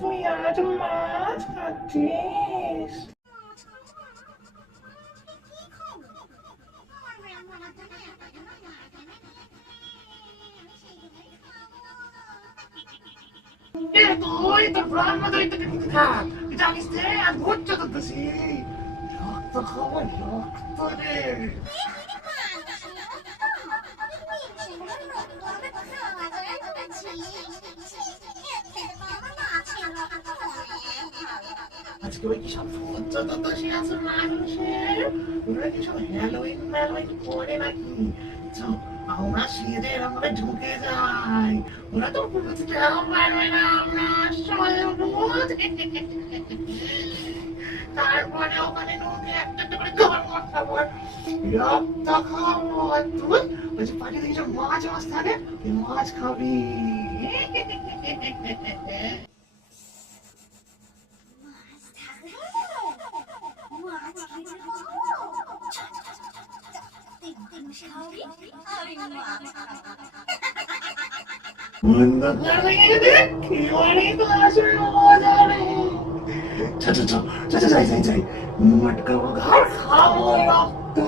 তুই আজ মাছ খাচ্ছিস? তুই তোর প্রাণ মতো থাক, জানিস যে আজ ভোট চতুর্দশী, রক্ত খাবো, রক্ত রে। আজকে ওই কি সব ভোট চতুর্দশী আছে মানুষের, ওরা কি সব হ্যালোইন ম্যালোইন করে নাকি? চল আমরা সিঁড়ে এরকম করে ঢুকে যাই, ওরা তো বুঝতেও পারবে না আমরা রোজ। তারপরে ওখানে ঢুকে একটা একটা করে ধর্ম খাবো, রক্ত খাবো। তুই ওই যে পাঠিয়ে দেখি মাছ মাছ থাকে, ওই মাছ খাবি। অন্ধকারে দেখি অনেক আসলে মজা রে। যাই যাই যাই, মটকাবো ঘর খাবো রক্ত।